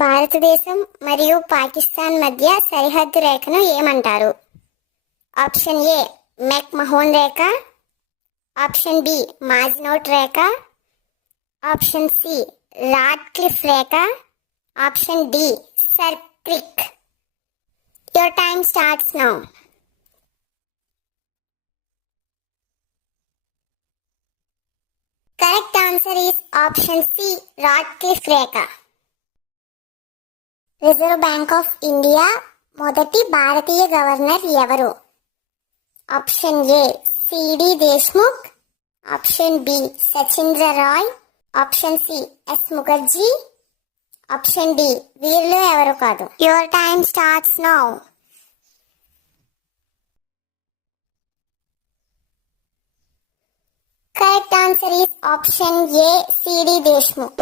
భారతదేశం మరియు పాకిస్తాన్ మధ్య సరిహద్దు రేఖను ఏమంటారు? ఆప్షన్ ఏ మెక్ మహోన్ రేఖ, ఆప్షన్ బి మాజినోట్ రేఖ, ఆప్షన్ సి రాడ్క్లిఫ్ రేఖ, option D Sir Creek. Your time starts now. Correct answer is option C Radcliffe రేఖ. రిజర్వ్ బ్యాంక్ ఆఫ్ ఇండియా మొదటి భారతీయ గవర్నర్ ఎవరు? Option A C D Deshmukh, option B Sachindra Roy, option C S Mukherjee, option D వీరిలో ఎవరు కాదు. Your time starts now. Correct answer is option A C D Deshmukh.